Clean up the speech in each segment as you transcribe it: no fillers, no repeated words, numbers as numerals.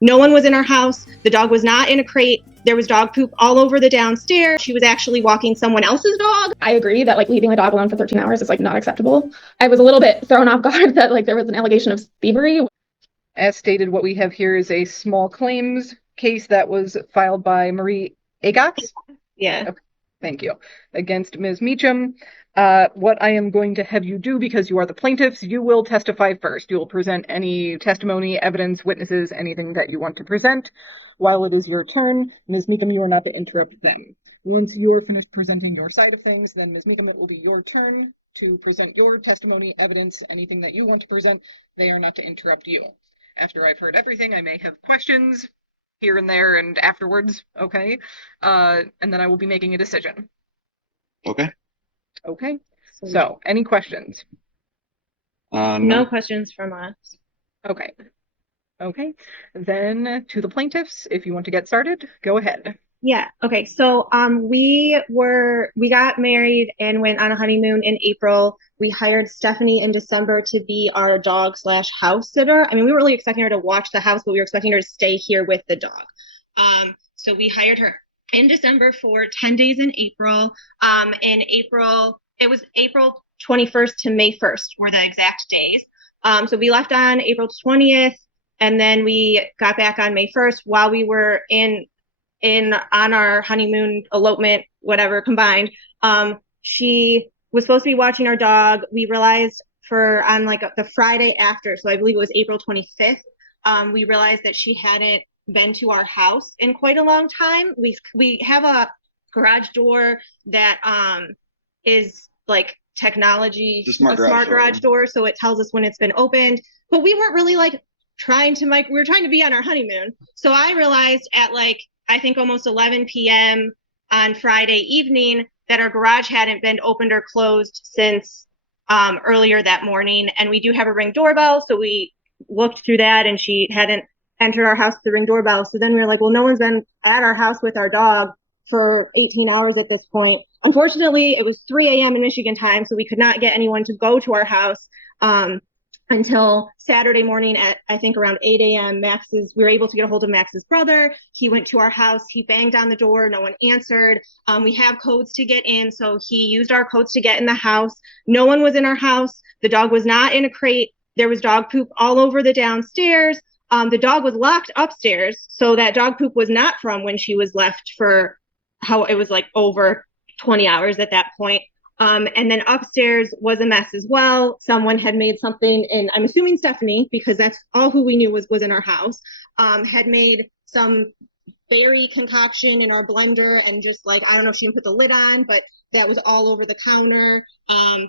No one was in our house. The dog was not in a crate. There was dog poop all over the downstairs. She was actually walking someone else's dog. I agree that like leaving a dog alone for 13 hours is like not acceptable. I was a little bit thrown off guard that like there was an allegation of thievery. As stated, what we have here is a small claims case that was filed by Marie Agax. Yeah. Okay, thank you. Against Ms. Meacham. What I am going to have you do, because you are the plaintiffs, you will testify first. You will present any testimony, evidence, witnesses, anything that you want to present. While it is your turn, Ms. Meacham, you are not to interrupt them. Once you're finished presenting your side of things, then Ms. Meacham, it will be your turn to present your testimony, evidence, anything that you want to present. They are not to interrupt you. After I've heard everything, I may have questions here and there and afterwards, okay? And then I will be making a decision. Okay. Okay. So, any questions? No questions from us. Okay. Okay. Then to the plaintiffs, if you want to get started, go ahead. Yeah. Okay. So we got married and went on a honeymoon in April. We hired Stephanie in December to be our dog / house sitter. I mean, we were really expecting her to watch the house, but we were expecting her to stay here with the dog. So we hired her in December for 10 days in April. In April, it was April 21st to May 1st were the exact days. So we left on April 20th, and then we got back on May 1st while we were on our honeymoon, elopement, whatever combined. She was supposed to be watching our dog. We realized on like the Friday after, so I believe it was April 25th, we realized that she hadn't been to our house in quite a long time. We have a garage door that is like technology, a smart garage door, so it tells us when it's been opened. But we weren't really like we were trying to be on our honeymoon. So I realized at like, I think almost 11 p.m. on Friday evening that our garage hadn't been opened or closed since earlier that morning. And we do have a Ring doorbell, so we looked through that and she hadn't entered our house with the Ring doorbell. So then we were like, well, no one's been at our house with our dog for 18 hours at this point. Unfortunately, it was 3 a.m. in Michigan time, so we could not get anyone to go to our house until Saturday morning at, I think, around 8 a.m. We were able to get a hold of Max's brother. He went to our house. He banged on the door. No one answered. We have codes to get in, so he used our codes to get in the house. No one was in our house. The dog was not in a crate. There was dog poop all over the downstairs. The dog was locked upstairs, so that dog poop was not from when she was left for how it was like over 20 hours at that point. And then upstairs was a mess as well. Someone had made something, and I'm assuming Stephanie, because that's all who we knew was in our house, had made some berry concoction in our blender, and just like, I don't know if she put the lid on, but that was all over the counter.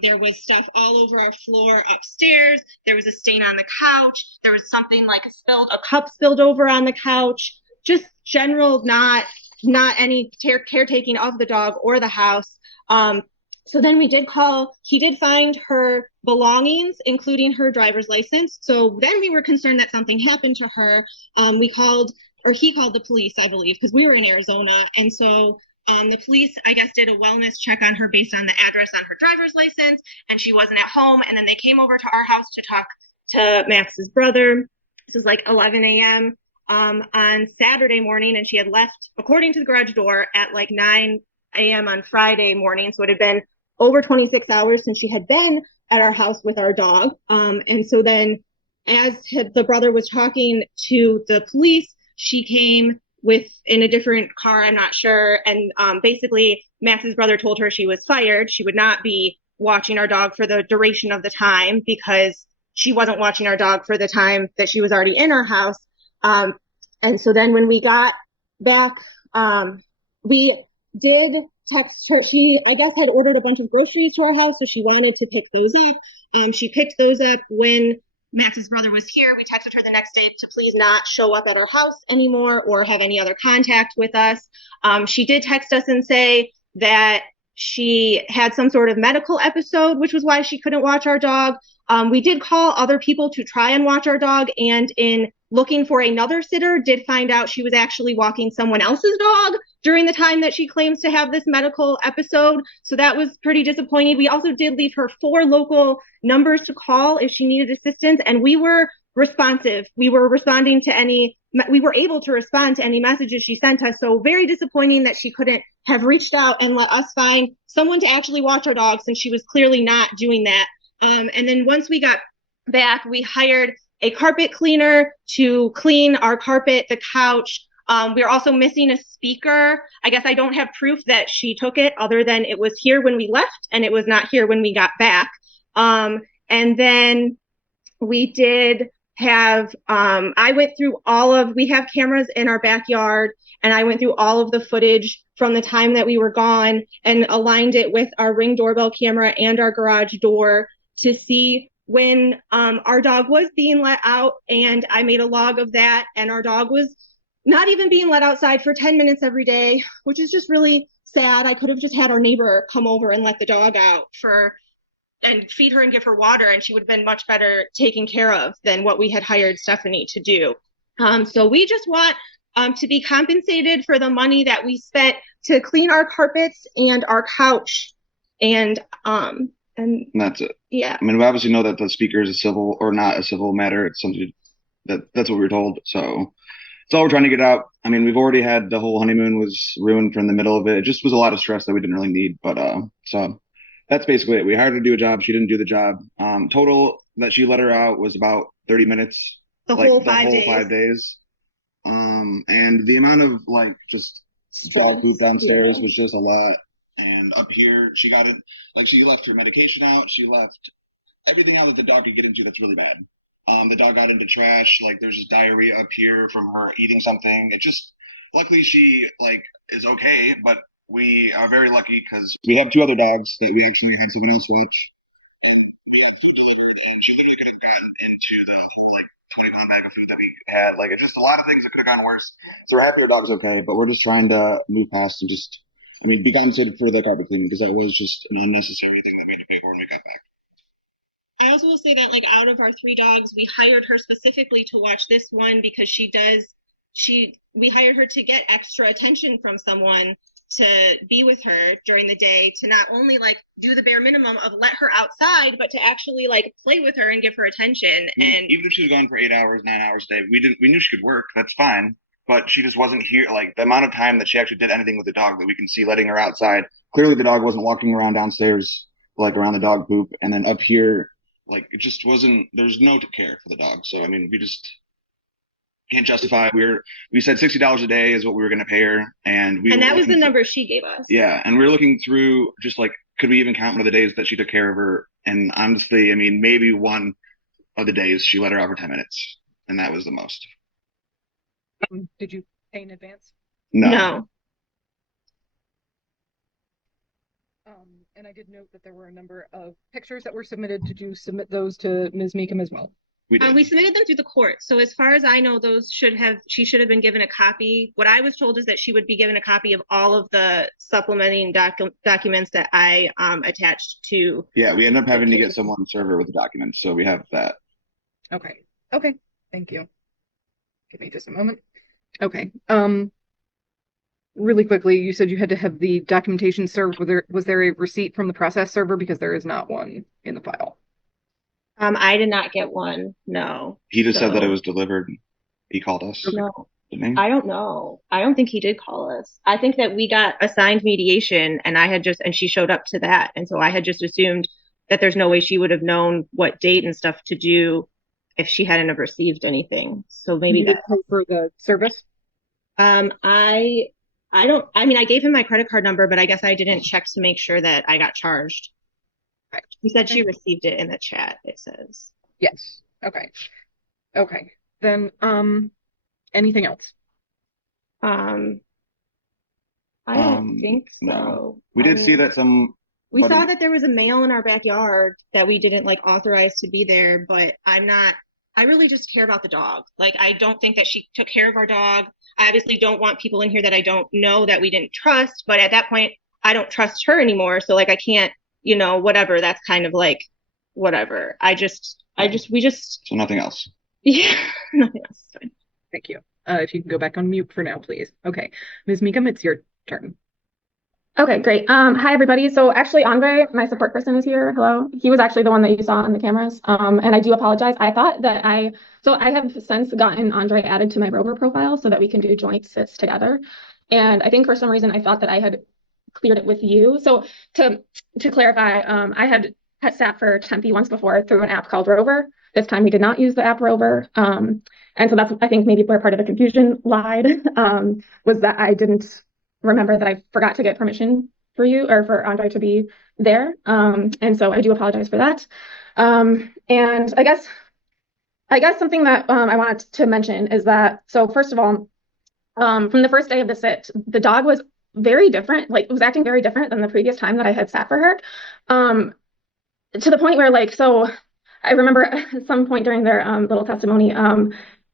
There was stuff all over our floor upstairs. There was a stain on the couch. There was something like a cup spilled over on the couch. Just general, not any caretaking of the dog or the house. So then he did find her belongings, including her driver's license. So then we were concerned that something happened to her. He called the police, I believe, because we were in Arizona. And so the police, I guess, did a wellness check on her based on the address on her driver's license, and she wasn't at home. And then they came over to our house to talk to Max's brother. This was like 11 a.m. On Saturday morning, and she had left, according to the garage door, at like 9 a.m. on Friday morning. So it had been over 26 hours since she had been at our house with our dog. And so then as the brother was talking to the police, she came in a different car, I'm not sure. And basically Max's brother told her she was fired. She would not be watching our dog for the duration of the time because she wasn't watching our dog for the time that she was already in our house. And so then when we got back, we did text her. She, I guess, had ordered a bunch of groceries to our house, so she wanted to pick those up. She picked those up when Max's brother was here. We texted her the next day to please not show up at our house anymore or have any other contact with us. She did text us and say that she had some sort of medical episode, which was why she couldn't watch our dog. We did call other people to try and watch our dog, and in looking for another sitter, did find out she was actually walking someone else's dog during the time that she claims to have this medical episode. So that was pretty disappointing. We also did leave her 4 local numbers to call if she needed assistance, and we were responsive. We were able to respond to any messages she sent us. So very disappointing that she couldn't have reached out and let us find someone to actually watch our dogs, since she was clearly not doing that. And then once we got back, we hired a carpet cleaner to clean our carpet, the couch. We're also missing a speaker. I guess I don't have proof that she took it, other than it was here when we left and it was not here when we got back. And then we did have, I went through we have cameras in our backyard, and I went through all of the footage from the time that we were gone and aligned it with our Ring doorbell camera and our garage door to see when our dog was being let out. And I made a log of that, and our dog was not even being let outside for 10 minutes every day, which is just really sad. I could have just had our neighbor come over and let the dog out and feed her and give her water, and she would have been much better taken care of than what we had hired Stephanie to do. So we just want to be compensated for the money that we spent to clean our carpets and our couch. And that's it. Yeah. I mean, we obviously know that the speaker is a civil or not a civil matter. It's something that's what we were told. So it's all we're trying to get out. I mean, we've already had the whole honeymoon was ruined from the middle of it. It just was a lot of stress that we didn't really need. But so that's basically it. We hired her to do a job. She didn't do the job. Total that she let her out was about 30 minutes. The whole 5 days. And the amount of just dog poop downstairs was just a lot. And up here, she got it. She left her medication out. She left everything out that the dog could get into that's really bad. The dog got into trash. There's just diarrhea up here from her eating something. It just, luckily she is okay, but we are very lucky because we have two other dogs that we actually had someone else watch. She could have gotten into the 20-pound bag of food that we had. It's just a lot of things that could have gotten worse. So we're happy our dog's okay, but we're just trying to move past and just, be compensated for the carpet cleaning, because that was just an unnecessary thing that we had to pay for when we got back. I also will say that out of our 3 dogs, we hired her specifically to watch this one because we hired her to get extra attention from someone to be with her during the day, to not only do the bare minimum of let her outside, but to actually play with her and give her attention. And even if she was gone for 8 hours, 9 hours a day, we knew she could work. That's fine. But she just wasn't here. The amount of time that she actually did anything with the dog that we can see letting her outside. Clearly the dog wasn't walking around downstairs, around the dog poop. And then up here, it just wasn't, there's no care for the dog. So, we just can't justify. We said $60 a day is what we were going to pay her. And that was the number she gave us. Yeah. And we were looking through just could we even count one of the days that she took care of her? And honestly, maybe one of the days she let her out for 10 minutes. And that was the most. Did you pay in advance? No. And I did note that there were a number of pictures that were submitted. Did you submit those to Ms. Meekum as well? We did. We submitted them through the court. So as far as I know, she should have been given a copy. What I was told is that she would be given a copy of all of the supplementing documents that I attached to. Yeah, we ended up having to get someone to serve her with the documents. So we have that. Okay. Thank you. Give me just a moment. Okay. Really quickly, you said you had to have the documentation served. Was there a receipt from the process server? Because there is not one in the file. I did not get one. No. He just said that it was delivered. He called us. No. Didn't he? I don't know. I don't think he did call us. I think that we got assigned mediation, and she showed up to that. And so I had just assumed that there's no way she would have known what date and stuff to do if she hadn't have received anything. So maybe that for the service. I gave him my credit card number, but I guess I didn't check to make sure that I got charged. Right. She said she received it in the chat, it says. Yes. Okay. Then anything else? I don't think so. No. We did see that we saw that there was a male in our backyard that we didn't authorize to be there, but I really just care about the dog. I don't think that she took care of our dog. I obviously don't want people in here that I don't know that we didn't trust, but at that point I don't trust her anymore. So I can't, whatever. That's kind of whatever. So nothing else. Yeah, nothing else. Fine. Thank you. If you can go back on mute for now, please. Okay. Ms. Meekum, it's your turn. Okay, great. Hi everybody. So actually Andre, my support person is here. Hello. He was actually the one that you saw on the cameras. And I do apologize. I thought that I have since gotten Andre added to my Rover profile so that we can do joint sits together. And I think for some reason I thought that I had cleared it with you. So to clarify, I had sat for Tempe once before through an app called Rover. This time we did not use the app Rover. And so that's, I think, maybe where part of the confusion lied, was that I didn't remember that I forgot to get permission for you or for Andre to be there. And so I do apologize for that. And I guess something that I wanted to mention is that, so first of all, from the first day of the sit, the dog was very different, like it was acting very different than the previous time that I had sat for her. To the point where like, so I remember at some point during their little testimony,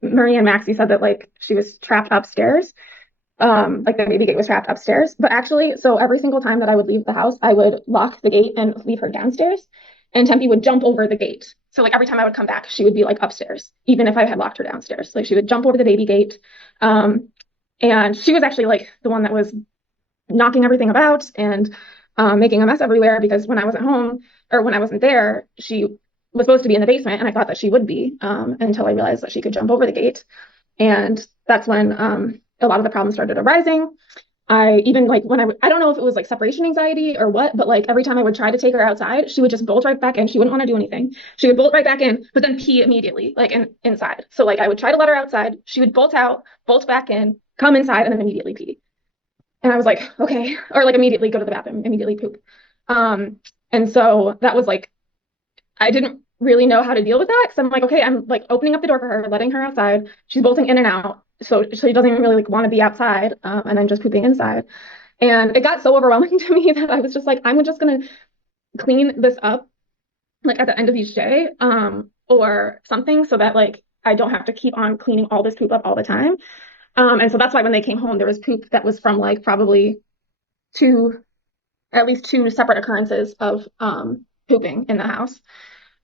Marie and Maxie said that like she was trapped upstairs. Like the baby gate was trapped upstairs. But actually, so every single time that I would leave the house, I would lock the gate and leave her downstairs. And Tempe would jump over the gate. So like every time I would come back, she would be like upstairs, even if I had locked her downstairs. Like she would jump over the baby gate. And she was actually like the one that was knocking everything about and making a mess everywhere because when I wasn't home or when I wasn't there, she was supposed to be in the basement, and I thought that she would be until I realized that she could jump over the gate. And that's when a lot of the problems started arising. I even like when I don't know if it was like separation anxiety or what, but like every time I would try to take her outside, she would just bolt right back in. She wouldn't want to do anything. She would bolt right back in, but then pee immediately, like inside. So like I would try to let her outside. She would bolt out, bolt back in, come inside, and then immediately pee. And I was like, okay, or like immediately go to the bathroom, immediately poop. And so that was like, I didn't really know how to deal with that because I'm like, okay, I'm like opening up the door for her, letting her outside. She's bolting in and out. So she doesn't really like want to be outside, and then just pooping inside. And it got so overwhelming to me that I was just like, I'm just gonna clean this up like at the end of each day, or something so that like I don't have to keep on cleaning all this poop up all the time. And so that's why when they came home, there was poop that was from like probably two, at least two separate occurrences of pooping in the house.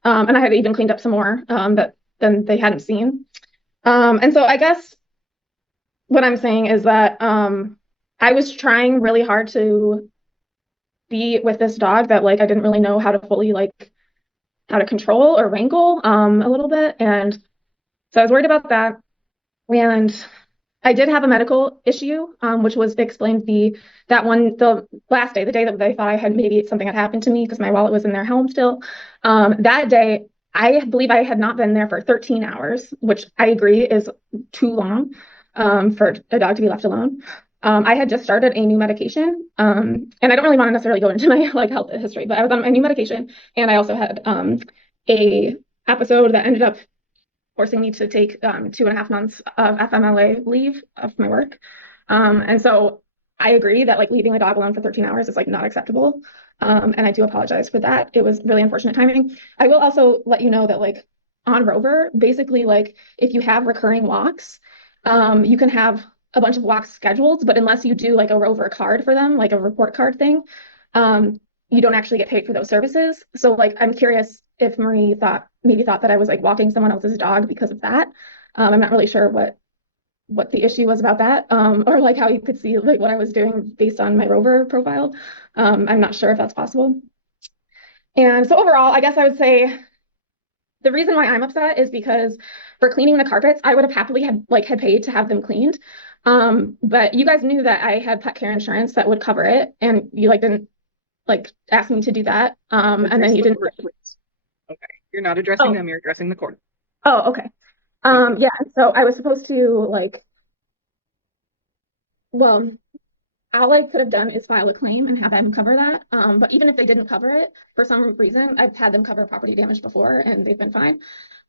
And I had even cleaned up some more that then they hadn't seen. And so I guess what I'm saying is that I was trying really hard to be with this dog that like I didn't really know how to fully like how to control or wrangle a little bit. And so I was worried about that. And I did have a medical issue, which was explained the last day, the day that they thought I had maybe something had happened to me because my wallet was in their home still. That day, I believe I had not been there for 13 hours, which I agree is too long for a dog to be left alone. I had just started a new medication, and I don't really want to necessarily go into my like health history, but I was on a new medication, and I also had a episode that ended up forcing me to take 2.5 months of FMLA leave of my work. And so I agree that like leaving the dog alone for 13 hours is like not acceptable. And I do apologize for that. It was really unfortunate timing. I will also let you know that like on Rover, basically like if you have recurring walks, you can have a bunch of walks scheduled, but unless you do like a Rover card for them, like a report card thing, you don't actually get paid for those services. So like I'm curious if Marie maybe thought that I was like walking someone else's dog because of that. I'm not really sure what the issue was about that, or like how you could see like what I was doing based on my Rover profile. I'm not sure if that's possible. And so overall, I guess I would say the reason why I'm upset is because for cleaning the carpets, I would have happily had paid to have them cleaned. But you guys knew that I had pet care insurance that would cover it, and you like didn't like ask me to do that. And then you didn't. Okay, you're not addressing Oh. them, you're addressing the court. Oh, okay. Yeah, so I was supposed to like, well, all I could have done is file a claim and have them cover that. But even if they didn't cover it, for some reason, I've had them cover property damage before and they've been fine.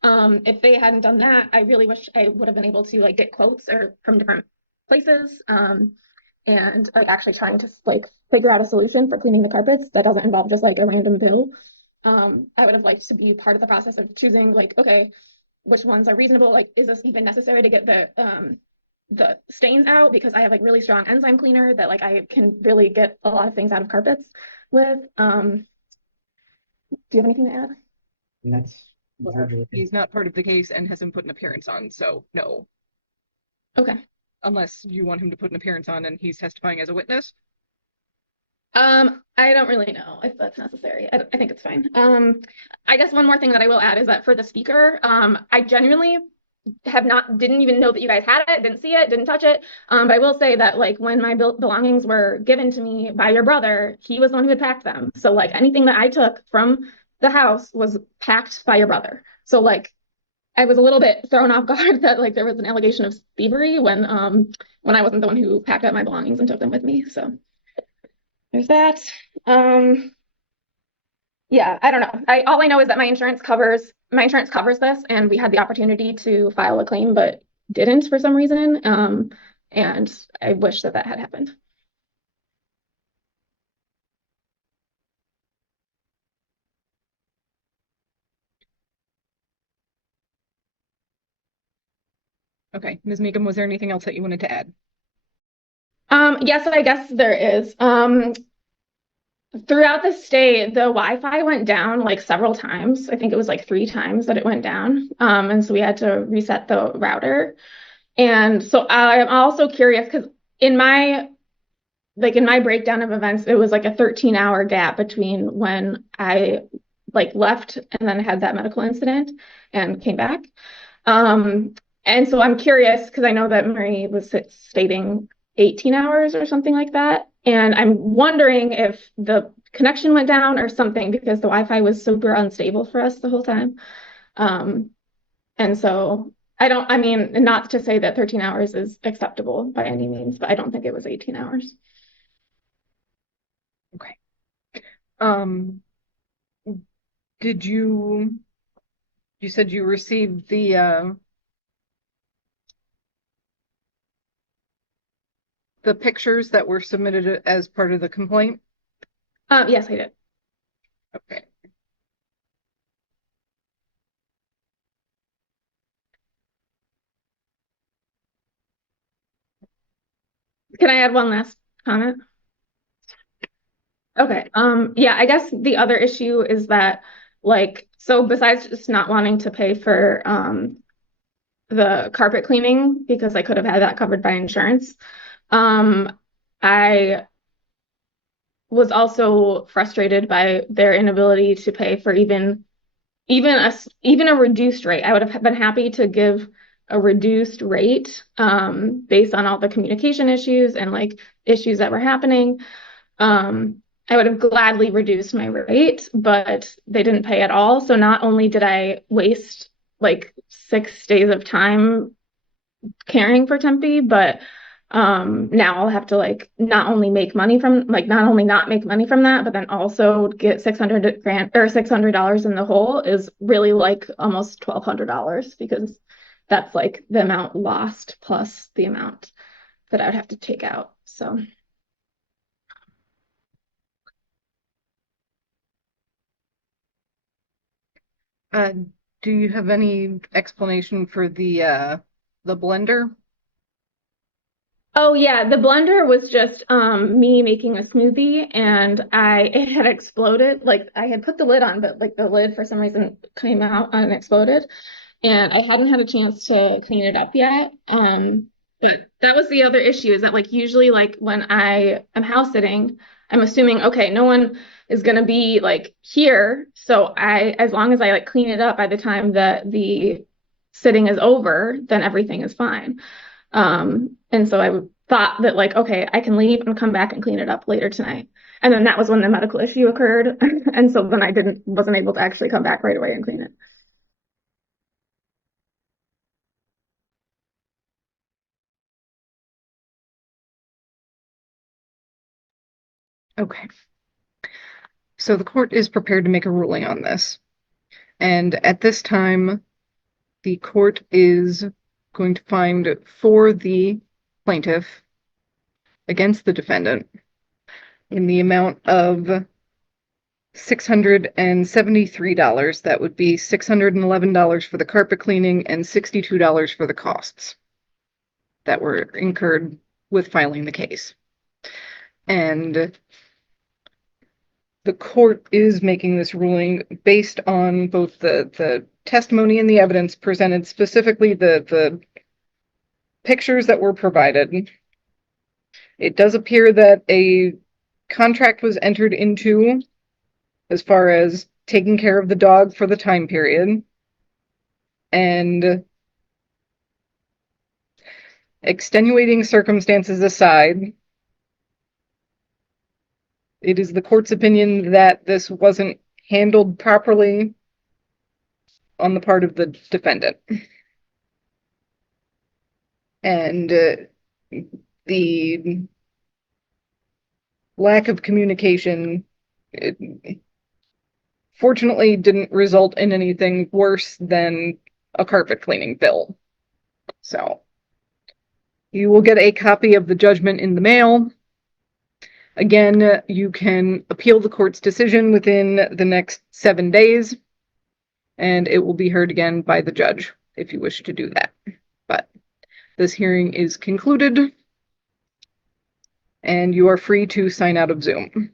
If they hadn't done that, I really wish I would have been able to like get quotes or from different places. And like actually trying to like figure out a solution for cleaning the carpets that doesn't involve just like a random bill. I would have liked to be part of the process of choosing like, okay, which ones are reasonable? Like, is this even necessary to get the stains out? Because I have like really strong enzyme cleaner that like I can really get a lot of things out of carpets with. Do you have anything to add? That's He's not part of the case and hasn't put an appearance on, so no. Okay. Unless you want him to put an appearance on and he's testifying as a witness. I don't really know if that's necessary. I think it's fine. I guess one more thing that I will add is that for the speaker, I genuinely didn't even know that you guys had it, didn't see it, didn't touch it. But I will say that like when my belongings were given to me by your brother, he was the one who had packed them. So like anything that I took from the house was packed by your brother. So like I was a little bit thrown off guard that like there was an allegation of thievery when I wasn't the one who packed up my belongings and took them with me. So there's that. Yeah, I don't know. All I know is that my insurance covers this, and we had the opportunity to file a claim, but didn't for some reason. And I wish that had happened. Okay, Ms. Meekum, was there anything else that you wanted to add? Yes, I guess there is. Throughout the stay, the Wi-Fi went down like several times. I think it was like 3 times that it went down. And so we had to reset the router. And so I'm also curious because in my breakdown of events, it was like a 13-hour gap between when I like left and then had that medical incident and came back. And so I'm curious because I know that Marie was stating 18 hours or something like that. And I'm wondering if the connection went down or something because the Wi-Fi was super unstable for us the whole time. And so I mean, not to say that 13 hours is acceptable by any means, but I don't think it was 18 hours. Okay. Did you said you received the pictures that were submitted as part of the complaint? Yes, I did. Okay. Can I add one last comment? Okay. Yeah, I guess the other issue is that like so besides just not wanting to pay for the carpet cleaning because I could have had that covered by insurance, I was also frustrated by their inability to pay for even a reduced rate. I would have been happy to give a reduced rate based on all the communication issues and like issues that were happening. I would have gladly reduced my rate, but they didn't pay at all. So not only did I waste like 6 days of time caring for Tempe, but now I'll have to like not only not make money from that, but then also get 600 grand or $600 in the hole is really like almost $1,200 because that's like the amount lost plus the amount that I would have to take out. So. Do you have any explanation for the blender? Oh yeah, the blender was just me making a smoothie and it had exploded. Like I had put the lid on, but like the lid for some reason came out and exploded. And I hadn't had a chance to clean it up yet. But that was the other issue is that like usually like when I am house sitting, I'm assuming okay, no one is gonna be like here. So as long as I like clean it up by the time that the sitting is over, then everything is fine. And so I thought that like, okay, I can leave and come back and clean it up later tonight. And then that was when the medical issue occurred. And so then I wasn't able to actually come back right away and clean it. Okay. So the court is prepared to make a ruling on this. And at this time, the court is going to find for the plaintiff against the defendant in the amount of $673. That would be $611 for the carpet cleaning and $62 for the costs that were incurred with filing the case. And the court is making this ruling based on both the testimony and the evidence presented, specifically the pictures that were provided. It does appear that a contract was entered into as far as taking care of the dog for the time period, and extenuating circumstances aside, it is the court's opinion that this wasn't handled properly on the part of the defendant. And the lack of communication, fortunately, didn't result in anything worse than a carpet cleaning bill. So, you will get a copy of the judgment in the mail. Again, you can appeal the court's decision within the next 7 days, and it will be heard again by the judge if you wish to do that. But this hearing is concluded, and you are free to sign out of Zoom.